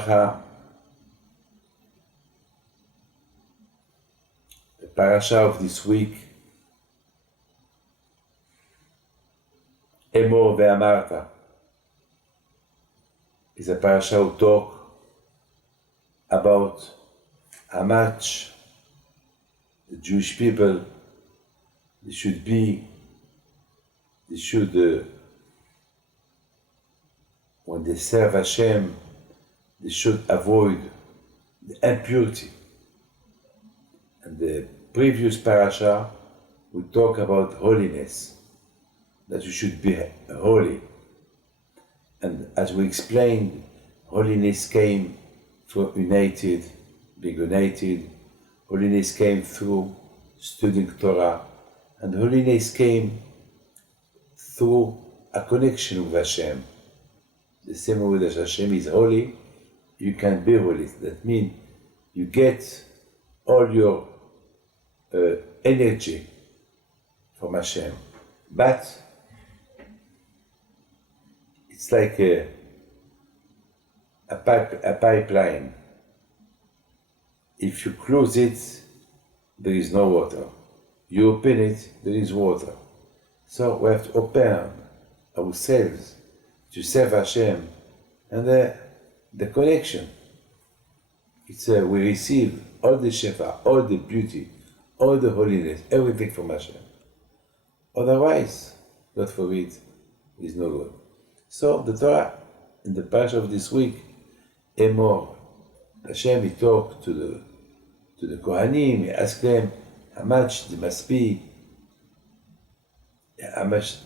V'Bracha, the Parsha of this week, Emor ve'amarta, is a Parsha who talk about how much the Jewish people, they should, when they serve Hashem, they should avoid the impurity. And the previous parasha, we talk about holiness, that you should be holy. And as we explained, holiness came through being united. Holiness came through studying Torah. And holiness came through a connection with Hashem. The same way that Hashem is holy, you can be holy. That means you get all your energy from Hashem. But it's like a pipeline. If you close it, there is no water. You open it, there is water. So we have to open ourselves to serve Hashem, and the connection. It's we receive all the shefa, all the beauty, all the holiness, everything from Hashem. Otherwise, God forbid, is no good. So the Torah, in the Parsha of this week, Emor, Hashem, he talked to the Kohanim, he asked them how much they must be, how much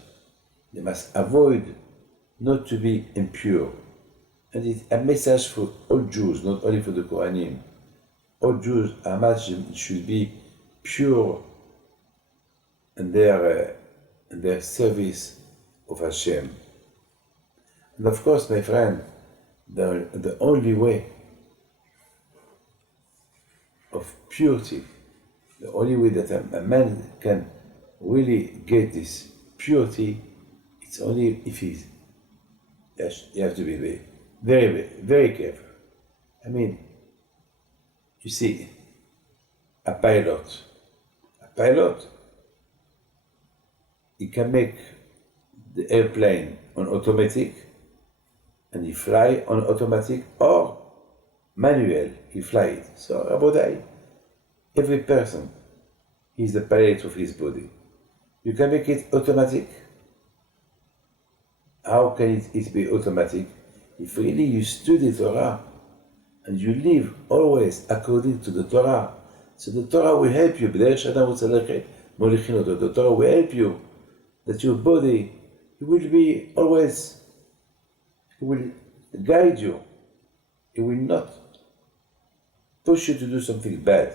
they must avoid not to be impure. And it's a message for all Jews, not only for the Kohanim. All Jews, how much they should be pure in their service of Hashem. And of course, my friend, the only way of purity, the only way that a man can really get this purity, it's only if you have to be very, very careful. I mean, you see, a pilot, he can make the airplane on automatic, and he fly on automatic, or manual, he fly it. So, Rabodai, every person, he's the pilot of his body. You can make it automatic. How can it be automatic? If really you study Torah, and you live always according to the Torah, so the Torah will help you. The Torah will help you, that your body, it will be always, it will guide you. It will not push you to do something bad.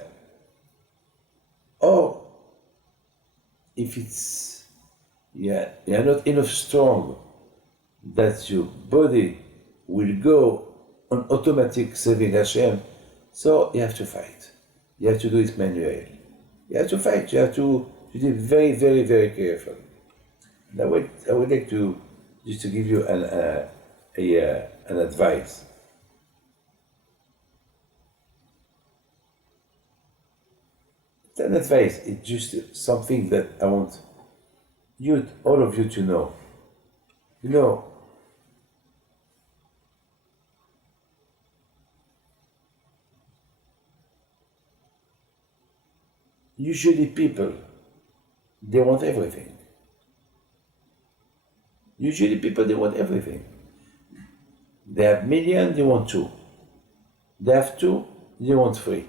Or if it's you're not enough strong, that your body will go on automatic serving Hashem, so you have to fight. You have to do it manually. You have to fight. You have to be very, very, very careful. And I would like to just to give you an advice. It's an advice. It's just something that I want all of you to know. You know, usually people, they want everything. Usually people, they want everything. They have million, they want two. They have two, they want three.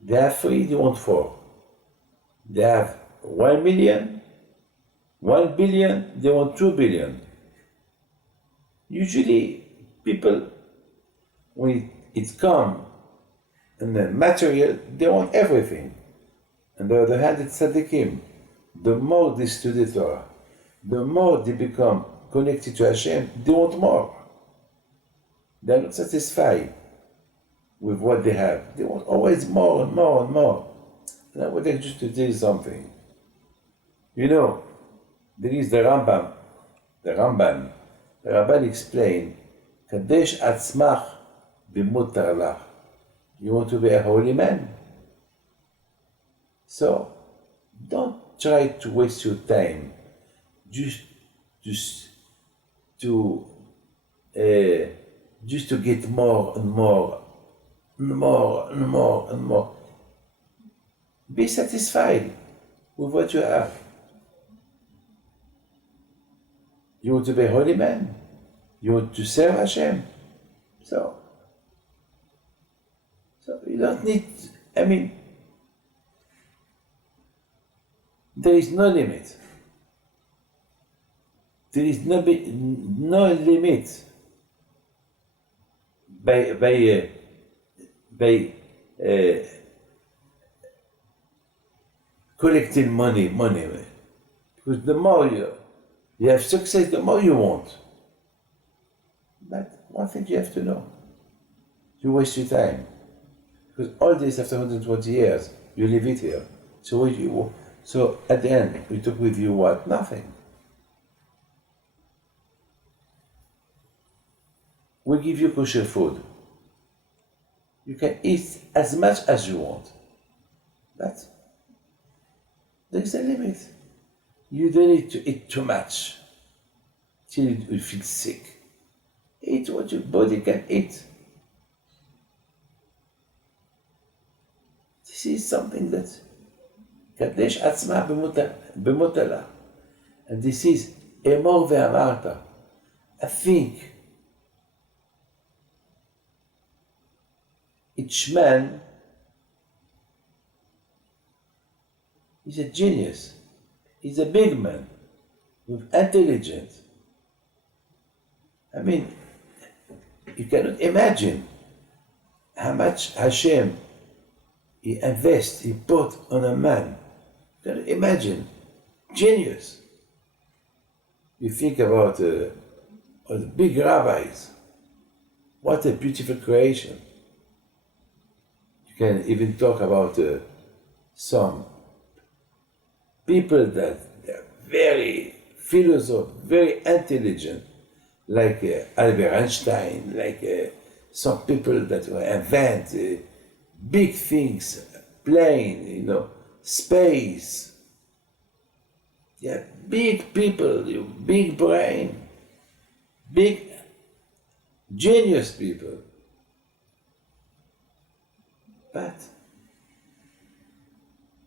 They have three, they want four. They have 1 million, 1 billion, they want 2 billion. Usually people, when it comes in the material, they want everything. On the other hand, it's tzaddikim. The more they study Torah, the more they become connected to Hashem, they want more. They are not satisfied with what they have. They want always more and more and more. And I would like just to tell you something. You know, there is the Rambam. The Ramban explained, Kadesh atzmach بمطر لach. You want to be a holy man. So don't try to waste your time just to get more and more and more and more and more. Be satisfied with what you have. You want to be a holy man. You want to serve Hashem. So you don't need, there is no limit. There is no limit by collecting money. Because the more you have success, the more you want. But one thing you have to know, you waste your time. Because all this, after 120 years, you leave it here. So at the end, we took with you what? Nothing. We give you kosher food. You can eat as much as you want. But there is a limit. You don't need to eat too much till you feel sick. Eat what your body can eat. This is something that Kadesh Atzma B'motala. And this is Emor ve'amarta. I think each man is a genius. He's a big man with intelligence. You cannot imagine how much Hashem he put on a man. You cannot imagine. Genius. You think about all the big rabbis. What a beautiful creation. You can even talk about some people that are very philosophical, very intelligent, like Albert Einstein, like some people that will invent big things, plane, space. Yeah, big people, big brain, big genius people. But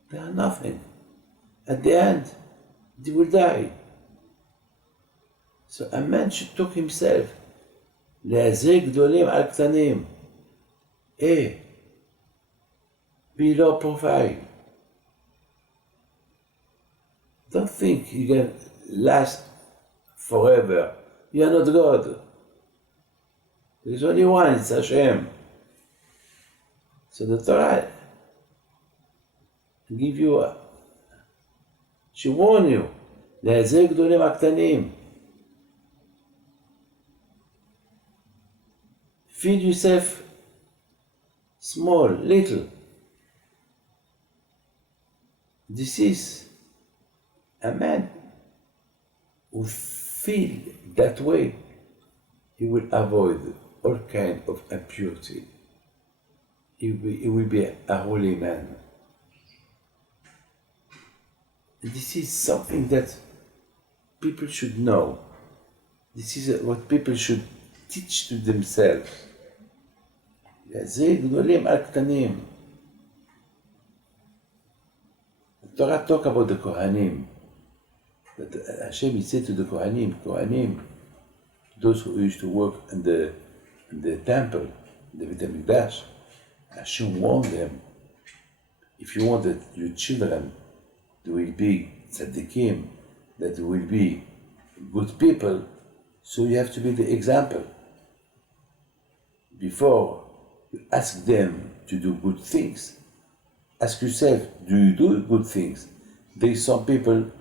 they are nothing. At the end, they will die. So a man should talk himself. להזריק גדולים על קטנים. Be low profile. Don't think you can last forever. You are not God. There is only one, it's Hashem. So the Torah give you she warn you, להזריק גדולים הקטנים. Feed yourself small, little. This is a man who feel that way. He will avoid all kind of impurity. He will be a holy man. This is something that people should know. This is what people should teach to themselves. להזריק גדולים על קטנים. The Torah talk about the Kohanim. That Hashem said to the Kohanim, those who used to work in the temple, the Beit HaMikdash, Hashem warned them, if you want that your children they will be tzaddikim, that they will be good people, so you have to be the example. Before you ask them to do good things, ask yourself, do you do good things? There is some people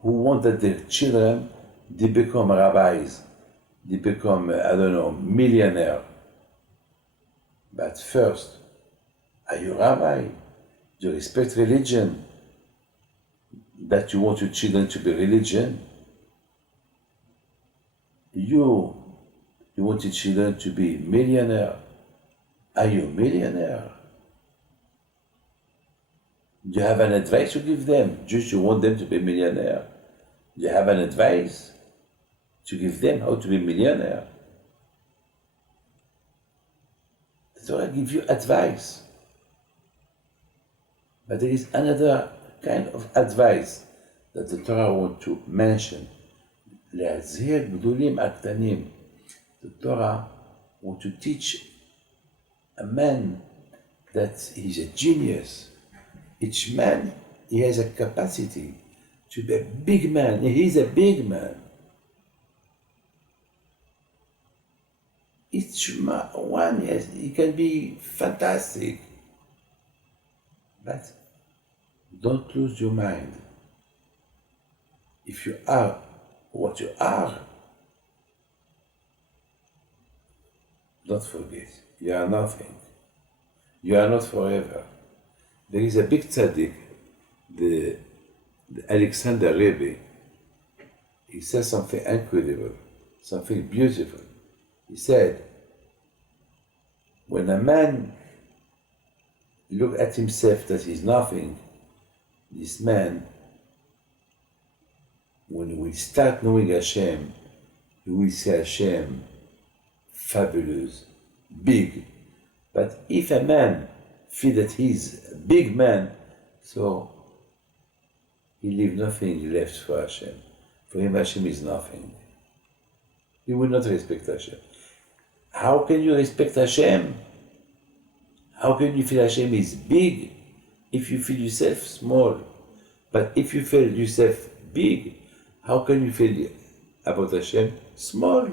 who want that their children, they become rabbis, they become, millionaire. But first, are you a rabbi? Do you respect religion? That you want your children to be religion? You want your children to be millionaire? Are you a millionaire? Do you have an advice to give them? Just you want them to be a millionaire? Do you have an advice to give them how to be a millionaire? The Torah gives you advice. But there is another kind of advice that the Torah wants to mention. להזהיר גדולים הקטנים. The Torah wants to teach a man that he's a genius. Each man, he has a capacity to be a big man. He's a big man. Each one, yes, he can be fantastic. But don't lose your mind. If you are what you are, don't forget, you are nothing. You are not forever. There is a big tzaddik, the Alexander Rebbe. He says something incredible, something beautiful. He said, when a man looks at himself that he's nothing, this man, when we start knowing Hashem, he will see Hashem fabulous, big. But if a man feels that he's a big man, so he leaves nothing left for Hashem. For him, Hashem is nothing. He will not respect Hashem. How can you respect Hashem? How can you feel Hashem is big if you feel yourself small? But if you feel yourself big, how can you feel about Hashem small?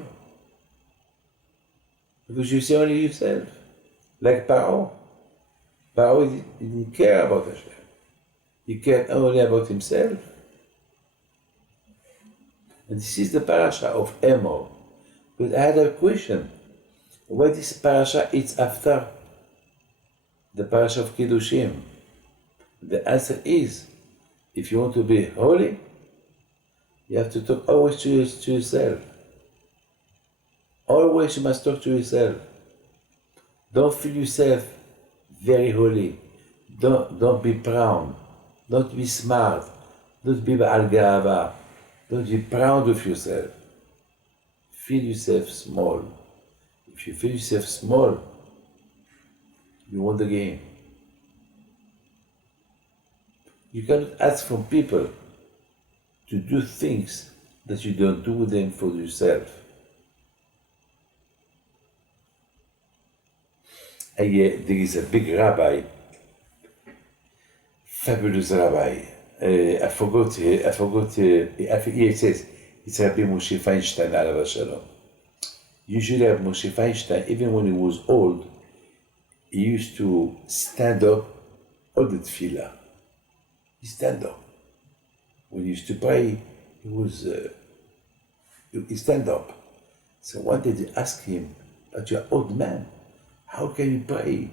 Because you see only yourself. Like Paro. Paro didn't care about Hashem. He cared only about himself. And this is the Parsha of Emor. But I had a question. Why this Parsha is after the Parsha of Kiddushim? The answer is, if you want to be holy, you have to talk always to yourself. Always you must talk to yourself. Don't feel yourself very holy. Don't be proud. Don't be smart. Don't be Ba'al Ga'ava. Don't be proud of yourself. Feel yourself small. If you feel yourself small, you won the game. You cannot ask from people to do things that you don't do them for yourself. There is a big rabbi, fabulous rabbi. I forgot, he says, it's Rabbi Moshe Feinstein, alav shalom. Usually Rabbi Moshe Feinstein, even when he was old, he used to stand up all the tefillah. He stand up. When he used to pray, he stand up. So one day they asked him, but you're an old man, how can you pray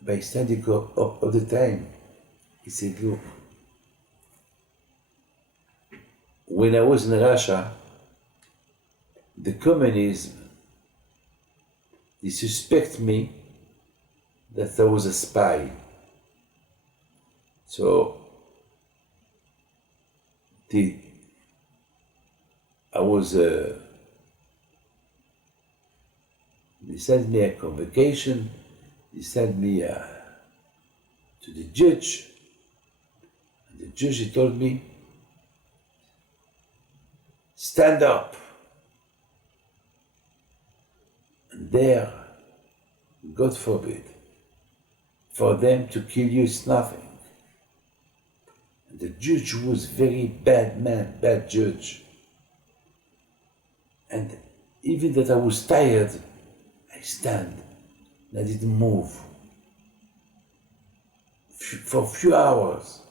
by standing up all the time? He said, look, when I was in Russia, the communists, they suspect me that I was a spy. So they sent me a convocation, they sent me to the judge. And the judge, he told me, stand up. And there, God forbid, for them to kill you is nothing. And the judge was very bad man, bad judge. And even that I was tired, I stand and I didn't move for a few hours.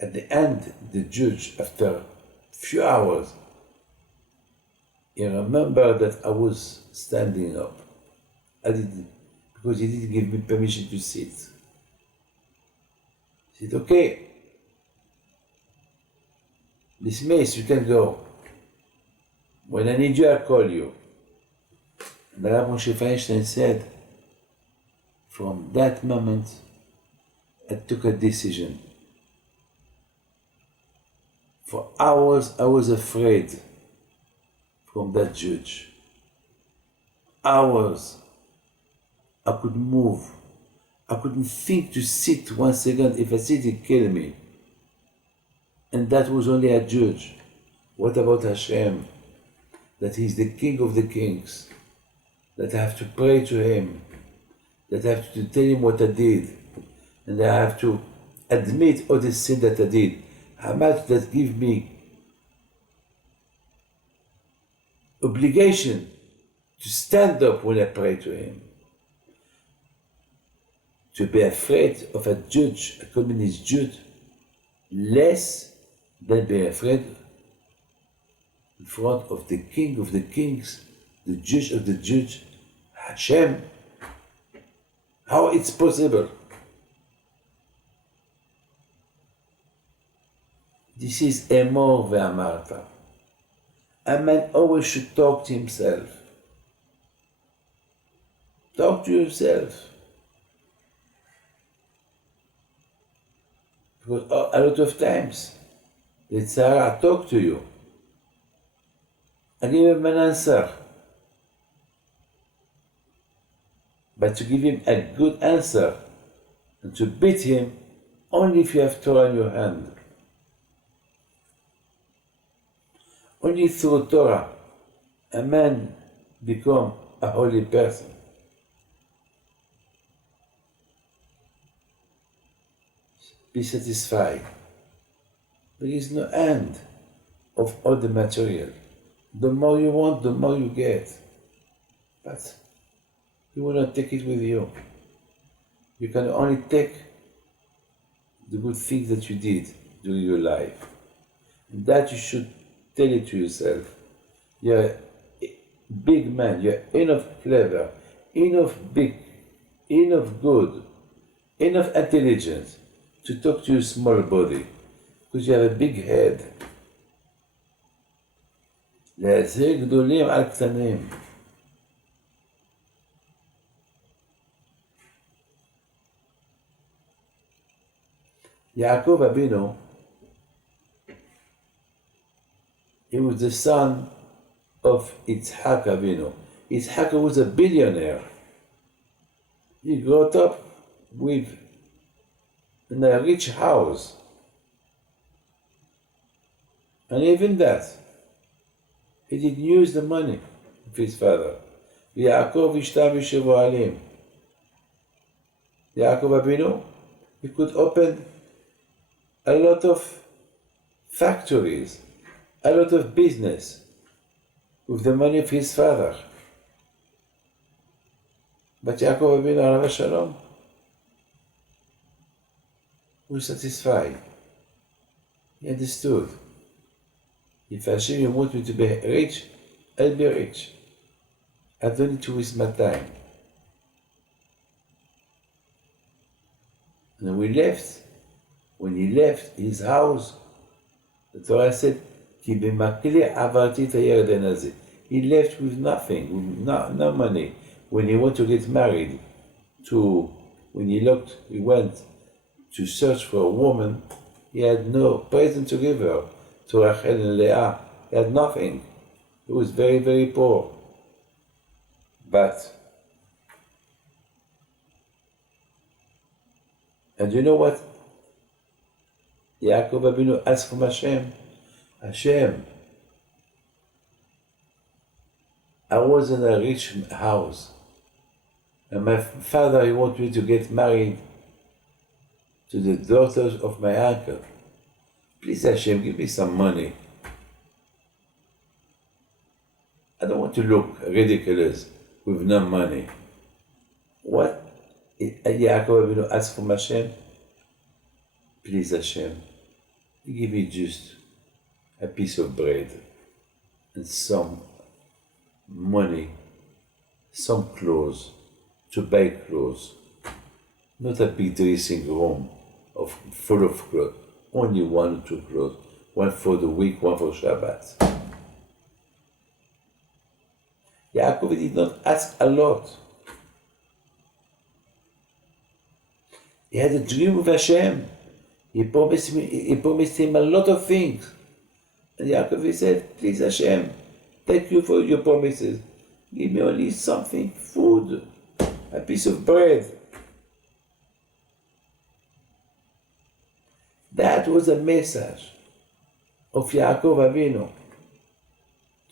At the end, the judge, after a few hours, he remembered that I was standing up. I didn't, because he didn't give me permission to sit. He said, okay, dismiss, you can go. When I need you, I'll call you. the Rav Moshe Feinstein said, from that moment, I took a decision. For hours, I was afraid from that judge. Hours, I couldn't move. I couldn't think to sit 1 second. If I sit, he'd kill me. And that was only a judge. What about Hashem? That He's the King of the Kings. That I have to pray to Him. That I have to tell Him what I did. And I have to admit all the sin that I did. How much that give me obligation to stand up when I pray to Him. To be afraid of a judge, a communist judge, less than being afraid in front of the King of the Kings, the Judge of the Judge, Hashem. How it's possible? This is Emor ve'amarta. A man always should talk to himself. Talk to yourself. Because a lot of times, the Tzara talk to you. I give him an answer. But to give him a good answer and to beat him only if you have Torah in your hand. Only through Torah a man become a holy person. Be satisfied. There is no end of all the material. The more you want, the more you get. But you will not take it with you. You can only take the good things that you did during your life. And that you should tell it to yourself. You're a big man, you're enough clever, enough big, enough good, enough intelligence to talk to your small body, because you have a big head. להצהיר גדולים על קטנים. Yaakov Abinu, he was the son of Yitzhak Abinu. Yitzhak was a billionaire. He grew up in a rich house. And even that, he didn't use the money of his father. Yaakov ishtam yishevu. Yaakov Abinu, he could open a lot of factories, a lot of business with the money of his father. But Yaakov Abinu, alav shalom, was satisfied. He understood. If Hashem, you want me to be rich, I'll be rich. I don't need to waste my time. And when he left his house, the Torah said, Ki b'makli avarti et hayarden hazeh. He left with nothing, with no money. When he wanted to get married, when he went to search for a woman, he had no present to give her. To Rachel and Leah, he had nothing. He was very, very poor. And you know what? Yaakov Abinu asked from Hashem, Hashem, I was in a rich house, and my father, he wanted me to get married to the daughters of my uncle. Please, Hashem, give me some money. I don't want to look ridiculous with no money. What Yaakov Abinu asked from Hashem? Please, Hashem, give me just a piece of bread and some money, some clothes, to buy clothes. Not a big dressing room full of clothes. Only 1 or 2 clothes. One for the week, one for Shabbat. Yaakov did not ask a lot. He had a dream with Hashem. He promised him a lot of things. And Yaakov said, please Hashem, thank you for your promises. Give me only something, food, a piece of bread. That was a message of Yaakov Avinu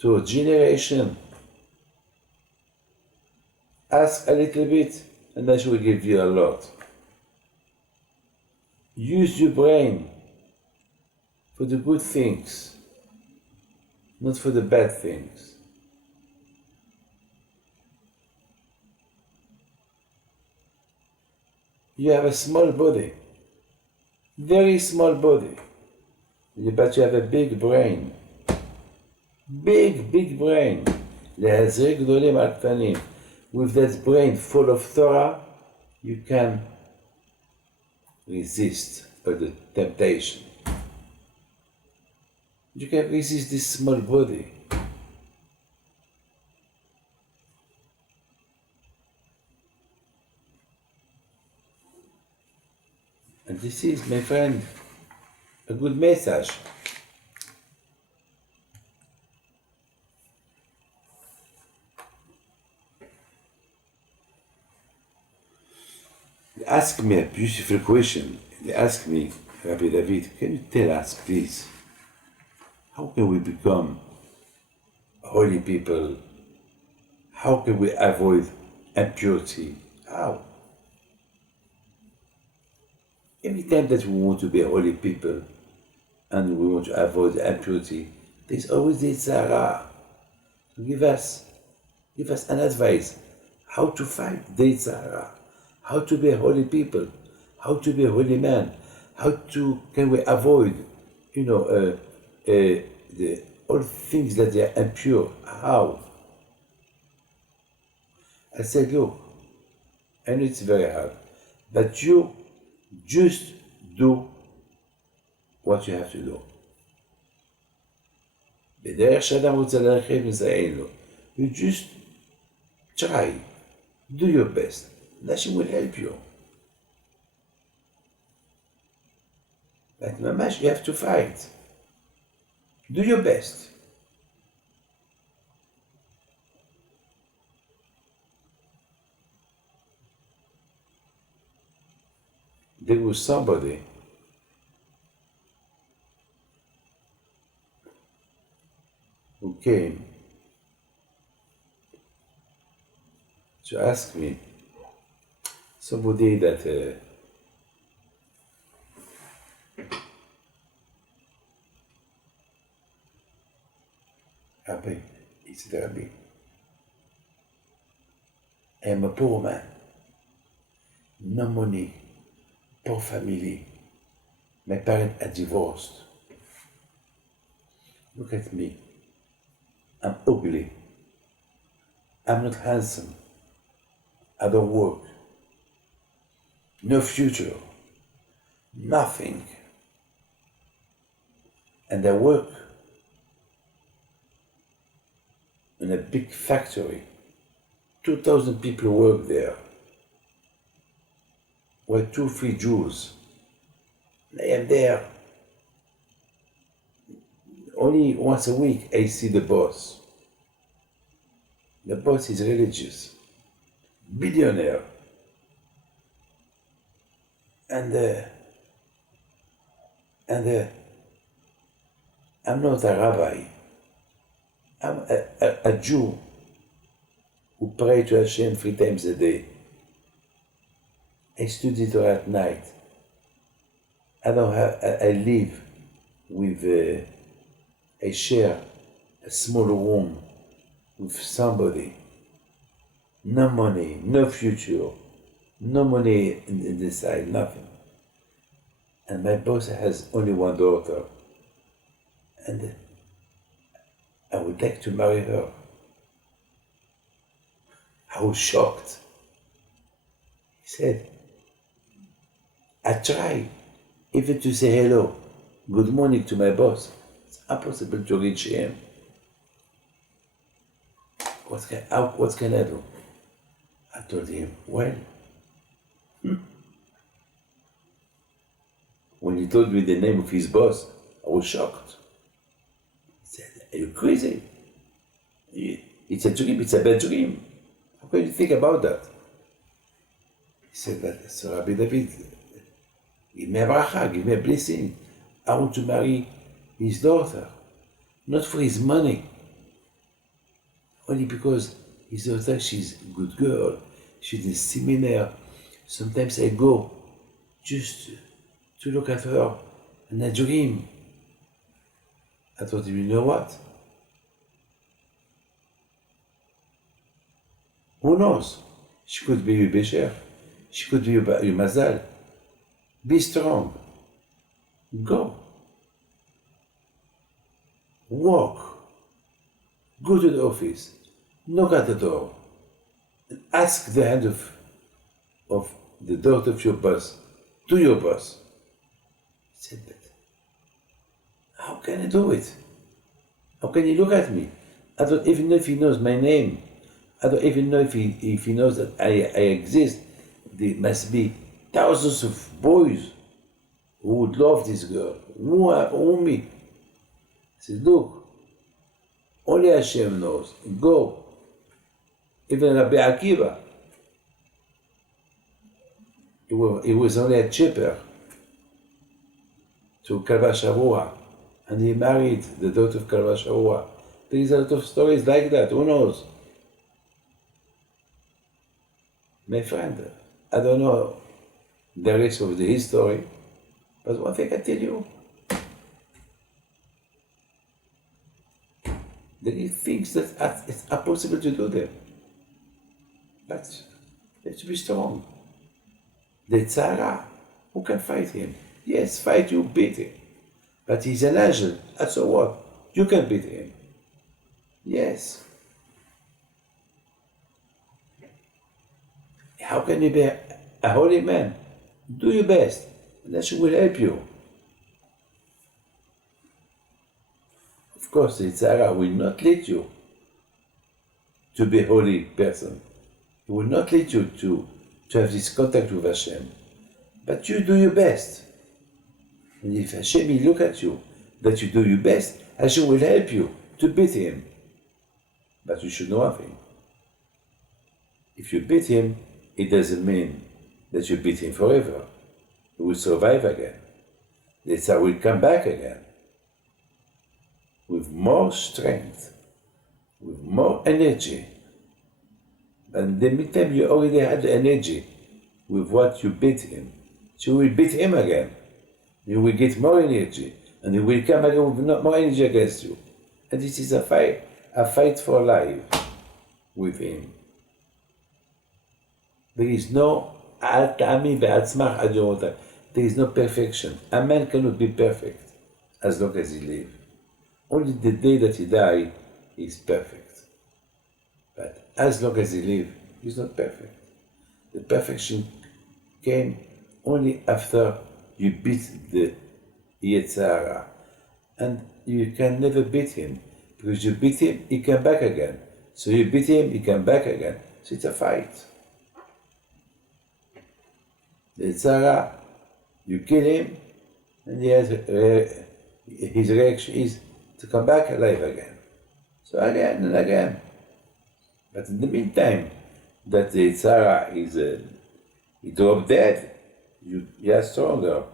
to a generation. Ask a little bit, and I will give you a lot. Use your brain for the good things, not for the bad things. You have a small body, very small body, but you have a big brain. Big brain. להזריק גדולים על קטנים. With that brain full of Torah, you can resist the temptation. You can resist this small body. And this is, my friend, a good message. They ask me a beautiful question. They ask me, Rabbi David, can you tell us, please, how can we become holy people? How can we avoid impurity? How? Every time that we want to be holy people and we want to avoid impurity, there's always the Tzara to give us an advice how to fight the Tzara, how to be a holy people, how to be a holy man, can we avoid, all things that are impure. How? I said, look, I know it's very hard, but you just do what you have to do. בדרך שאדם רוצה ללכת מזהה לו. You just try, do your best. Hashem will help you. But ממש, you have to fight. Do your best. There was somebody who came to ask me, somebody that Rabbi, he said, Rabbi, I am a poor man, no money, poor family. My parents are divorced. Look at me. I'm ugly. I'm not handsome. I don't work. No future. Nothing. And I work in a big factory. 2,000 people work there. We're 2-3 Jews. I am there. Only once a week I see the boss. The boss is religious, billionaire. And I'm not a rabbi. I'm a Jew who pray to Hashem 3 times a day. I study Torah at night. I live with, I share a small room with somebody. No money, no future, no money in the side, nothing. And my boss has only one daughter. And I would like to marry her. I was shocked. He said, I try even to say hello, good morning to my boss. It's impossible to reach him. what can I do? I told him, well, when he told me the name of his boss, I was shocked. He said, are you crazy? It's a dream, it's a bad dream. How can you think about that? He said that, so Rabbi David, give me a bracha, give me a blessing. I want to marry his daughter, not for his money, only because his daughter, she's a good girl, she's in seminar. Sometimes I go just to look at her and I dream. I told him, you know what? Who knows? She could be your Becher. She could be your Mazal. Be strong. Go. Walk. Go to the office. Knock at the door. And ask the hand of the daughter of your boss to your boss. He said, but how can I do it? How can he look at me? I don't even know if he knows my name. I don't even know if he knows that I exist. There must be thousands of boys who would love this girl. Who me? I said, look, only Hashem knows. Go. Even Rabbi Akiva, he was only a shepherd to Kalva Shavua, and he married the daughter of Kalva Shavua. There is a lot of stories like that. Who knows? My friend, I don't know the rest of the history, but one thing I tell you, there are things that it's impossible to do them. But you have to be strong. The Tzara, who can fight him? Yes, fight you, beat him. But he's an angel, and so what? You can beat him. Yes. How can you be a holy man? Do your best, and Hashem will help you. Of course, the Tzara will not let you to be a holy person. He will not let you to have this contact with Hashem. But you do your best. And if Hashem will look at you, that you do your best, Hashem will help you to beat him. But you should know one thing. If you beat him, it doesn't mean that you beat him forever. He will survive again. The Tzara will come back again. With more strength, with more energy. But in the meantime, you already had the energy with what you beat him. So you will beat him again. You will get more energy, and he will come again with more energy against you. And this is a fight for life with him. There is no there is no perfection. A man cannot be perfect as long as he lives. Only the day that he dies is perfect. But as long as he lives, he's not perfect. The perfection came only after you beat the Yetzirah. And you can never beat him. Because you beat him, he come back again. So you beat him, he come back again. So it's a fight. The Yetzirah, you kill him, and his reaction is to come back alive again. So again and again. But in the meantime, that the Yetzirah he dropped dead, you are stronger.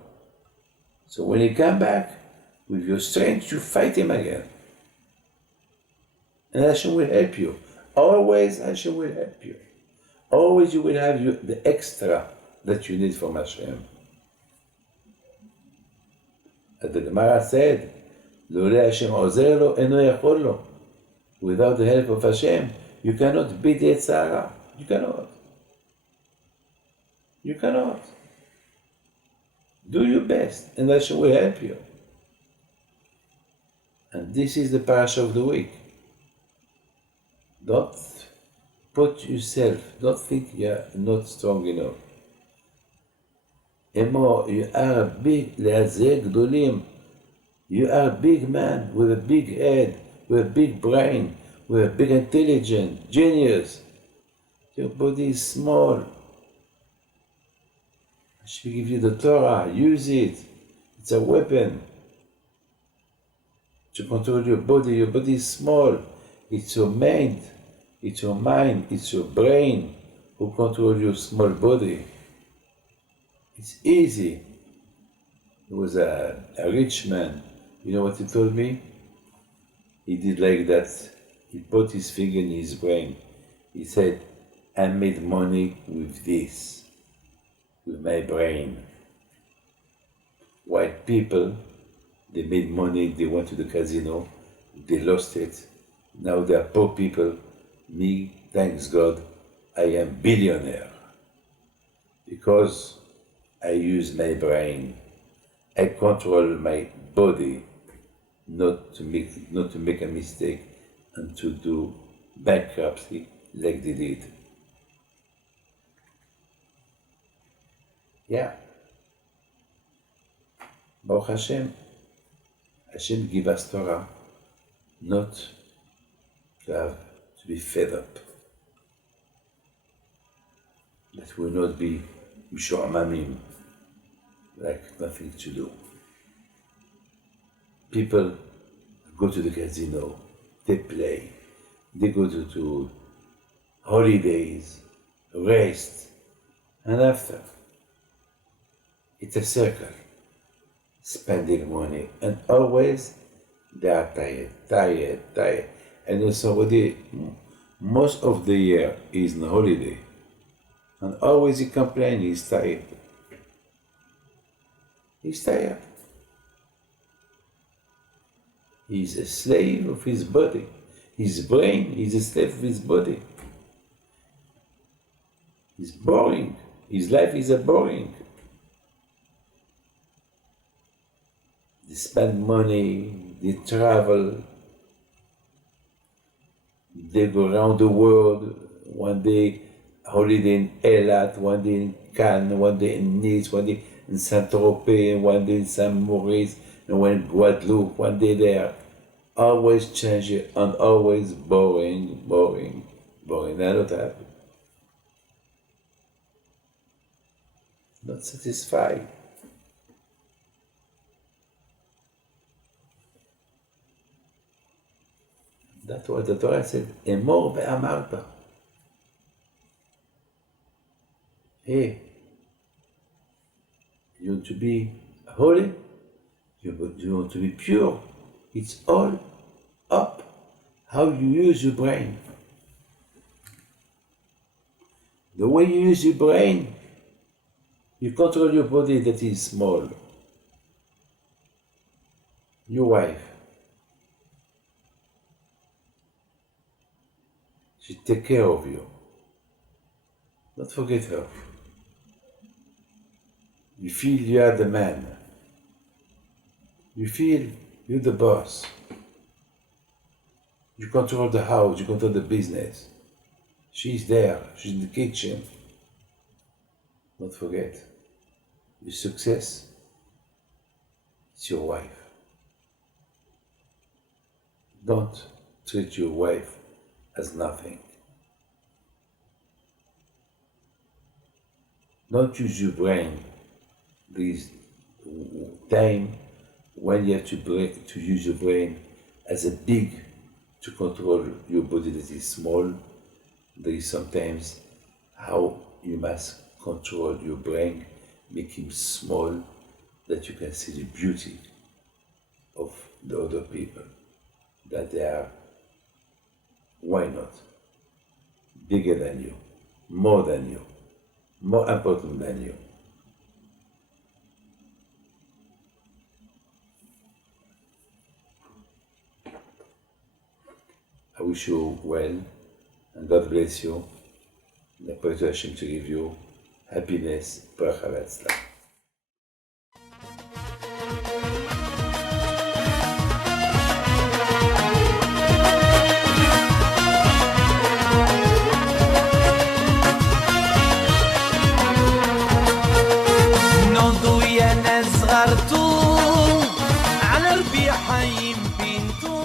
So when he come back, with your strength, you fight him again. And Hashem will help you. Always Hashem will help you. Always you will have the extra that you need from Hashem. As the Gemara said, "Lole Hashem ozer lo, eno yachol lo." Without the help of Hashem, you cannot beat the Yetzirah. You cannot. You cannot. Do your best, and Hashem will help you. And this is the Parsha of the week. Don't put yourself, don't think you're not strong enough. Emor, you are a big, le'azeh gdolim. You are a big man with a big head, with a big brain, we're big intelligent, genius. Your body is small. She give you the Torah, use it. It's a weapon to control your body. Your body is small. It's your mind, it's your brain who control your small body. It's easy. There was a rich man, you know what he told me? He did like that. He put his finger in his brain. He said, I made money with this, with my brain. White people, they made money, they went to the casino, they lost it. Now they are poor people. Me, thanks God, I am billionaire. Because I use my brain. I control my body not to make a mistake and to do bankruptcy like they did. Yeah. Baruch Hashem. Hashem give us Torah not to be fed up. That will not be mishu'amamim, like nothing to do. People go to the casino, they play, they go to holidays, rest, and after, it's a circle, spending money, and always they are tired. And then somebody, most of the year is on holiday, and always he complains he's tired. He's tired. He's a slave of his body. His brain is a slave of his body. He's boring. His life is a boring. They spend money, they travel, they go around the world, one day holiday in Eilat, one day in Cannes, one day in Nice, one day in Saint-Tropez, one day in Saint Maurice, and one in Guadeloupe, one day there. Always changing and always boring. They're not happy. Not satisfied. That's what the Torah said, Emor ve'amarta. Hey, you want to be holy? You want to be pure? It's all up how you use your brain. The way you use your brain, you control your body that is small. Your wife, she take care of you. Don't forget her. You feel you are the man. You feel you're the boss. You control the house, you control the business. She's there, she's in the kitchen. Don't forget, your success, it's your wife. Don't treat your wife as nothing. Don't use your brain. There is time when you have to use your brain as a big to control your body that is small. There is sometimes how you must control your brain, make him small, that you can see the beauty of the other people, that they are, why not, bigger than you, more important than you. I wish you well, and God bless you. And I pray to Hashem to give you happiness, bracha v'atzlacha. نضوي نزغرتو على ربي حيم بنتو